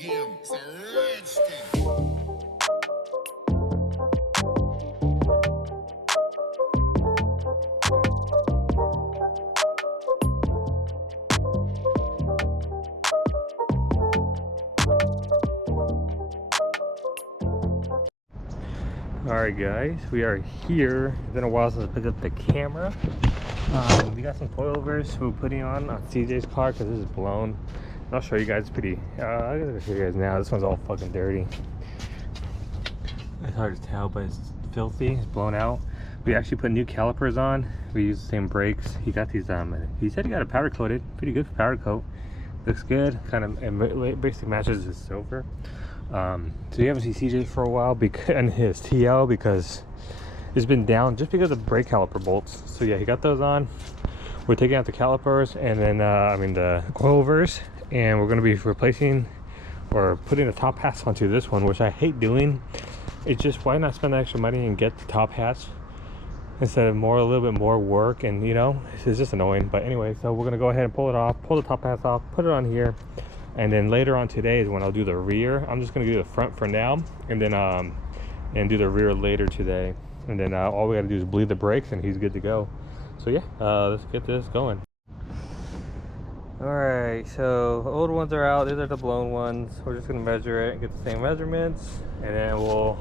Alright guys, we are here. It's been a while since I picked up the camera. We got some coilovers we're putting on CJ's car because this is blown. And I'll show you guys. Pretty I gotta show you guys now. This one's all fucking dirty. It's hard to tell, but it's filthy. It's blown out. We actually put new calipers on. We use the same brakes. He got these he said he got it powder coated. Pretty good for powder coat. Looks good. Kind of, it basically matches his silver. So you haven't seen CJ for a while and his TL because it's been down just because of brake caliper bolts. So yeah, he got those on. We're taking out the calipers and then the coilovers, and we're going to be replacing or putting the top hats onto this one, which I hate doing. It's just, why not spend the extra money and get the top hats instead of a little bit more work, and you know, it's just annoying. But anyway, so we're going to go ahead and pull it off, pull the top hats off, put it on here. And then later on today is when I'll do the rear. I'm just gonna do the front for now, and then and do the rear later today. And then all we gotta do is bleed the brakes, and he's good to go. So yeah, let's get this going. All right, so the old ones are out. These are the blown ones. We're just gonna measure it and get the same measurements, and then we'll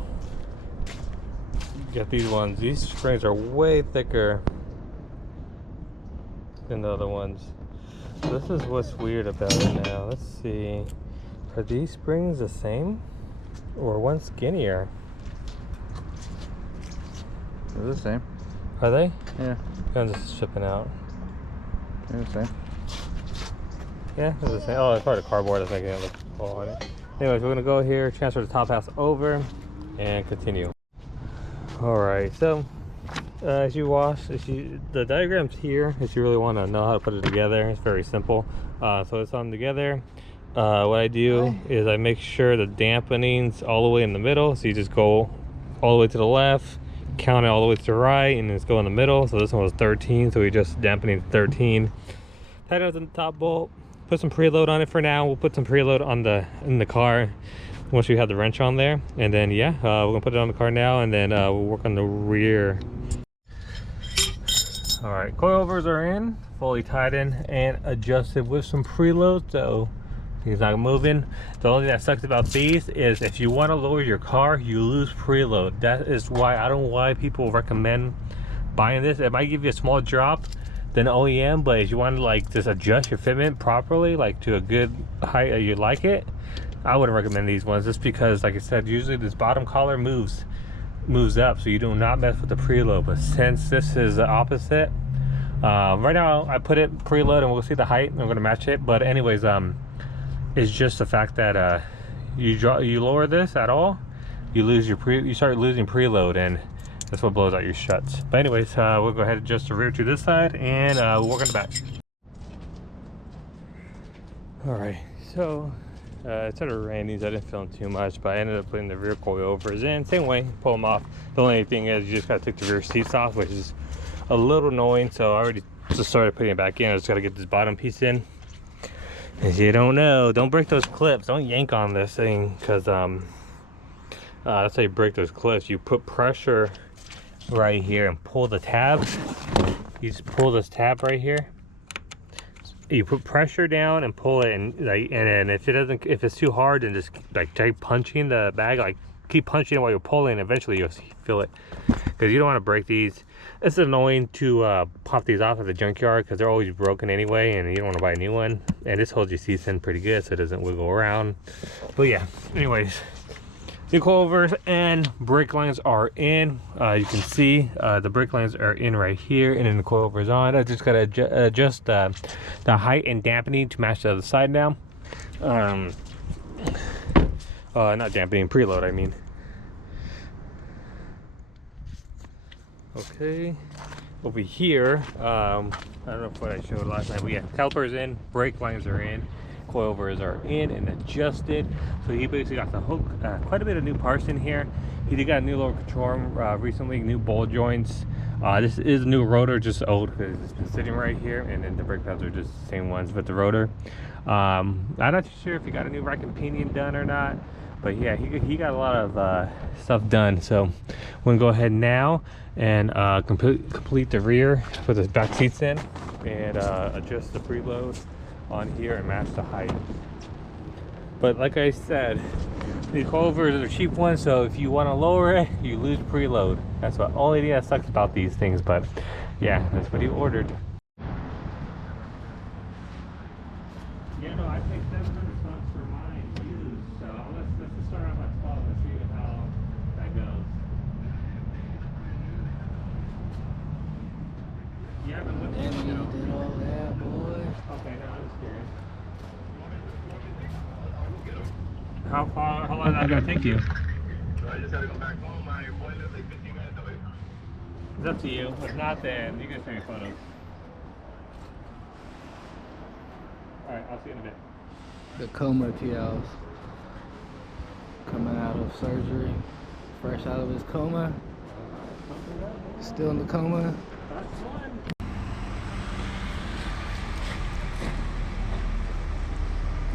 get these ones. These springs are way thicker than the other ones. This is what's weird about it now. Let's see. Are these springs the same? Or one skinnier? They're the same. Are they? Yeah. I'm just shipping out. They're the same. Yeah, they're the same. Oh, it's probably the cardboard that's making it look cool on it. Anyways, we're gonna go here, transfer the top half over, and continue. Alright, so as you wash, the diagram's here if you really want to know how to put it together. It's very simple. So it's on together. What I do is I make sure the dampening's all the way in the middle. So you just go all the way to the left, count it all the way to the right, and just go in the middle. So this one was 13, so we just dampening 13. Tighten up the top bolt. Put some preload on it for now. We'll put some preload on in the car once we have the wrench on there. And then yeah, we're gonna put it on the car now, and then we'll work on the rear. All right, coilovers are in, fully tightened and adjusted with some preload, so he's not moving. The only thing that sucks about these is if you want to lower your car, you lose preload. That is why I don't know why people recommend buying this. It might give you a small drop than OEM, but if you want to like just adjust your fitment properly, like to a good height you like it, I wouldn't recommend these ones, just because like I said, usually this bottom collar moves up, so you do not mess with the preload. But since this is the opposite, right now I put it preload and we'll see the height and I'm gonna match it. But anyways, it's just the fact that you lower this at all, you start losing preload, and that's what blows out your struts. But anyways, we'll go ahead and adjust the rear to this side, and we'll work on the back. All right, so instead of Randy's, I didn't film too much, but I ended up putting the rear coilovers in. Same way, pull them off. The only thing is you just gotta take the rear seats off, which is a little annoying. So I already just started putting it back in. I just gotta get this bottom piece in. As you don't know, don't break those clips. Don't yank on this thing, because that's how you break those clips. You put pressure right here and pull the tab. You just pull this tab right here. You put pressure down and pull it, and like, and if it's too hard, then just like try punching the bag, like keep punching it while you're pulling. Eventually you'll feel it, because you don't want to break these. It's annoying to pop these off at the junkyard because they're always broken anyway, and you don't want to buy a new one. And this holds your seats in pretty good, so it doesn't wiggle around. But yeah, anyways, new coilovers and brake lines are in. You can see the brake lines are in right here, and then the coilovers on. I just gotta adjust the height and dampening to match the other side now. Not dampening, preload I mean. Okay, over here, I don't know what I showed last night, but yeah, calipers in, brake lines are in, coilovers are in and adjusted. So he basically got the hook, quite a bit of new parts in here. He did got a new lower control arm recently, new ball joints. This is a new rotor, just old because it's been sitting right here, and then the brake pads are just the same ones with the rotor. I'm not too sure if he got a new rack and pinion done or not, but yeah, he got a lot of stuff done. So we're gonna go ahead now and complete the rear, put the back seats in, and adjust the preload on here and match the height. But like I said, these coilovers are cheap ones, so if you want to lower it, you lose preload. That's the only thing that sucks about these things, but yeah, that's what he ordered. Yeah, no, I paid $700 for mine used, so let's start off at 12 and see how that goes. You haven't looked at it? Did all that, boy. Okay, no, I'm just curious. How long is that gonna take you? I just gotta go back home. My appointment is like 15 minutes away. It's up to you. If not, then you can take photos. Alright, I'll see you in a bit. The coma PLs. Coming out of surgery. Fresh out of his coma. Still in the coma. That's one.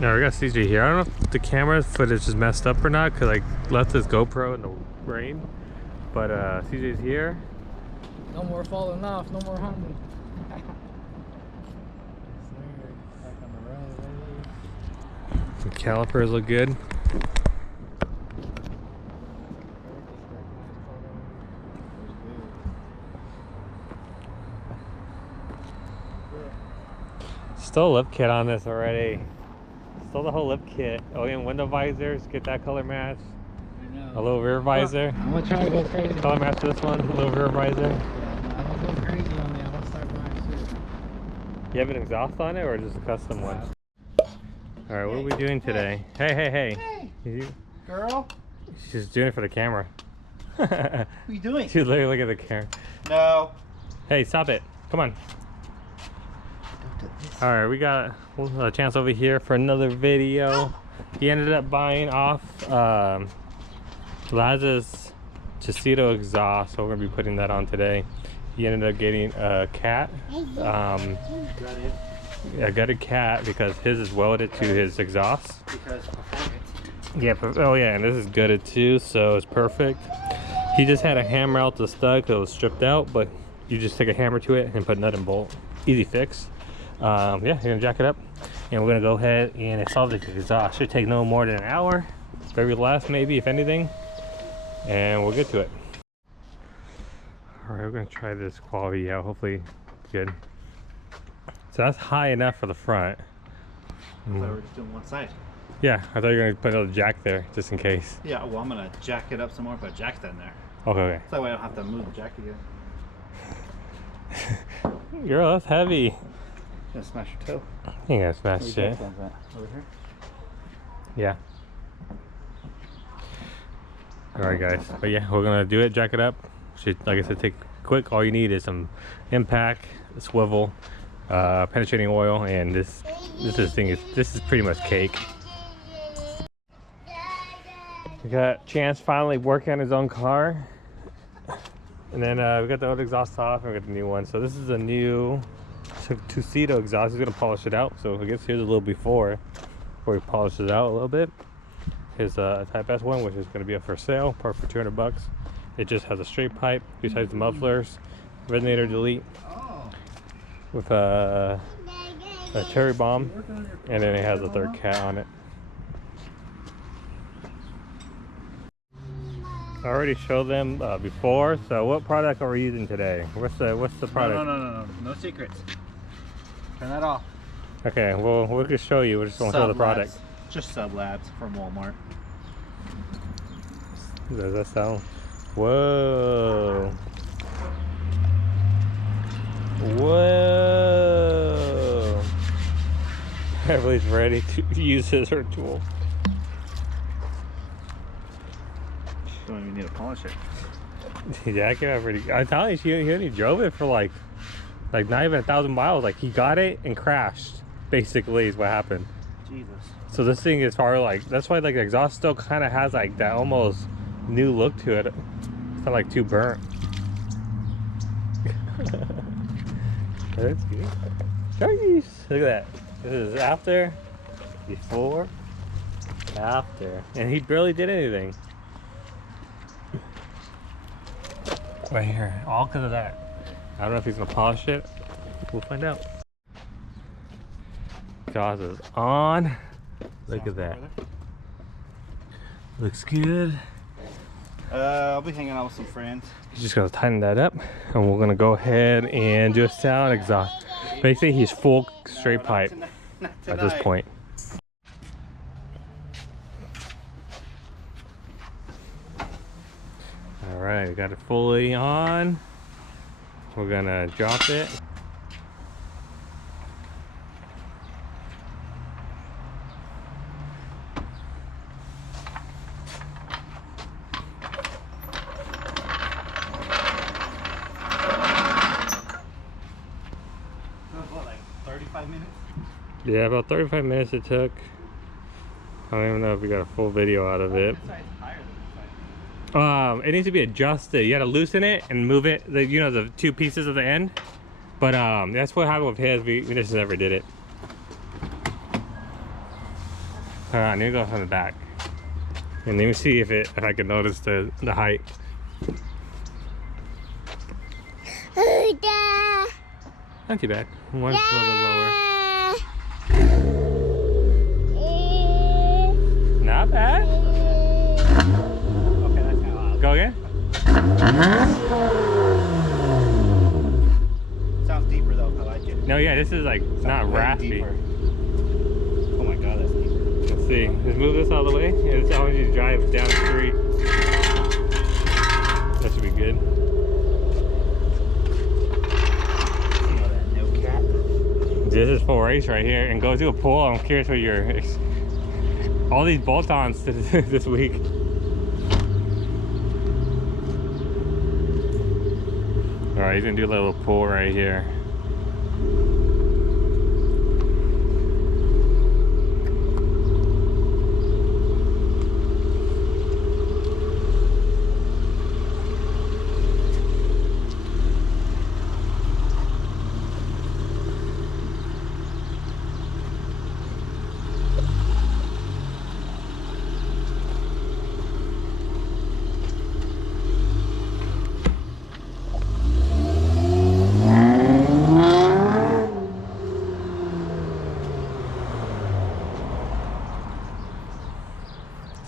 Now we got CJ here. I don't know if the camera footage is messed up or not because I left this GoPro in the rain. But CJ's here. No more falling off, no more humming. The calipers look good. Still a lip kit on this already. Still the whole lip kit. Oh, and window visors, get that color match. I know. A little rear visor. I'm gonna try to go crazy. Color match to this one, a little rear visor. Yeah, I'm gonna go crazy on that. I'm gonna start buying shit. You have an exhaust on it or just a custom one? Alright, what are we doing today? Hey, hey, hey. Hey, girl, She's doing it for the camera. what are you doing? She's literally looking at the camera. No. Hey, stop it. Come on. Alright, we got a chance over here for another video. He ended up buying off Laz's Chesito exhaust, so we're going to be putting that on today. He ended up getting a cat. A gutted cat because his is welded to his exhaust. Because performance. Yeah, oh yeah, and this is gutted too, so it's perfect. He just had to hammer out the stud because it was stripped out, but you just take a hammer to it and put nut and bolt. Easy fix. Yeah, you're gonna jack it up, and we're gonna go ahead and install the exhaust. Should take no more than an hour, very less maybe, if anything, and we'll get to it. All right, we're gonna try this quality out. Hopefully, good. So that's high enough for the front. I thought we were just doing one side. Yeah, I thought you were gonna put another jack there just in case. Yeah, well, I'm gonna jack it up some more, put a jack stand there. Okay, okay. So that way I don't have to move the jack again. Girl, that's heavy. Gonna smash your toe. You ain't gonna smash shit. Over here. Yeah. Alright guys, but yeah, we're gonna do it, jack it up. Should, like I said, take quick. All you need is some impact, swivel, penetrating oil, and this is pretty much cake. We got Chance finally working on his own car. And then we got the old exhaust off and we got the new one. So this is a new Chesito exhaust. He's gonna polish it out. So I guess here's a little before he polishes it out a little bit. His Type S one, which is gonna be up for sale, part for $200. It just has a straight pipe besides the mufflers, resonator delete with a cherry bomb, and then it has a third cat on it. I already showed them before. So what product are we using today? What's the product? No secrets. Turn that off. Okay, well we'll just show you. We just won't show the product. Just Sub Labs from Walmart. Does that sound? Whoa! Whoa! Everybody's ready to use his or tool. Don't even need to polish it. Yeah, I came out pretty. I'm telling you, he only drove it for like not even 1,000 miles. Like he got it and crashed. Basically, is what happened. Jesus. So this thing is far like that's why like the exhaust still kind of has like that almost new look to it. It's not like too burnt. That's cute. Jeez. Look at that. This is after. Before, after. And he barely did anything. Right here, all because of that. I don't know if he's gonna polish it. We'll find out. Jaws is on. Look at that. Looks good. I'll be hanging out with some friends. He's just gonna tighten that up, and we're gonna go ahead and do a sound exhaust. Basically, he's full straight pipe at this point. All right, we got it fully on. We're gonna drop it. What, like 35 minutes? Yeah, about 35 minutes it took. I don't even know if we got a full video out of it. This side's higher than this side. It needs to be adjusted. You gotta loosen it and move it. You know, the two pieces of the end. But that's what happened with his. We just never did it. I need to go from the back. And let me see if I can notice the height. Not too bad. One's a little bit lower. Not bad. Okay, that's kind of loud. Go again. Sounds deeper though, I like it. No, yeah, this is like not Way raspy. deeper. Oh my god, that's deeper. Let's see. Let's move this out of the way. Yeah, this is how you drive down the street. That should be good. No cat. This is full race right here, and go to a pool. I'm curious what your all these bolt-ons this week. All right, he's gonna do a little pull right here.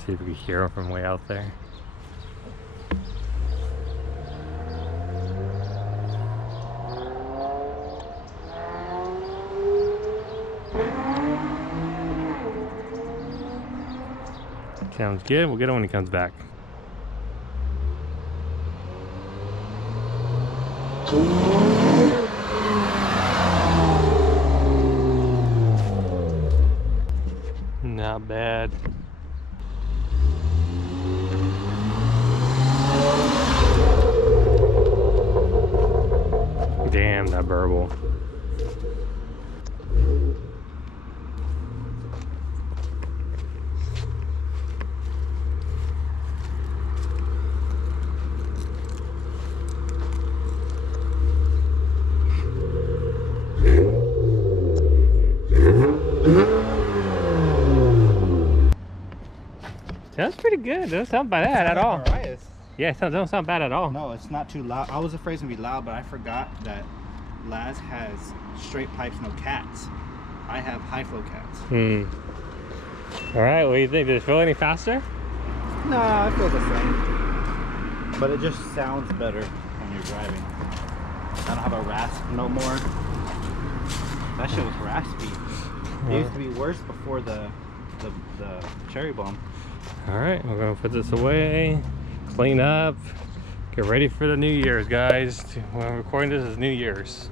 See if we can hear him from way out there. Sounds good. We'll get him when he comes back. Not bad. Damn, that burble. Sounds pretty good. Doesn't sound bad at all. Alright. Yeah, it don't sound bad at all. No, it's not too loud. I was afraid it's gonna be loud, but I forgot that Laz has straight pipes, no cats. I have high flow cats. All right, what do you think? Does it feel any faster? Nah, I feel the same. But it just sounds better when you're driving. I don't have a rasp no more. That shit was raspy. It used to be worse before the cherry bomb. All right, we're gonna put this away, clean up, get ready for the New Year's, guys. When I'm recording this is New Year's.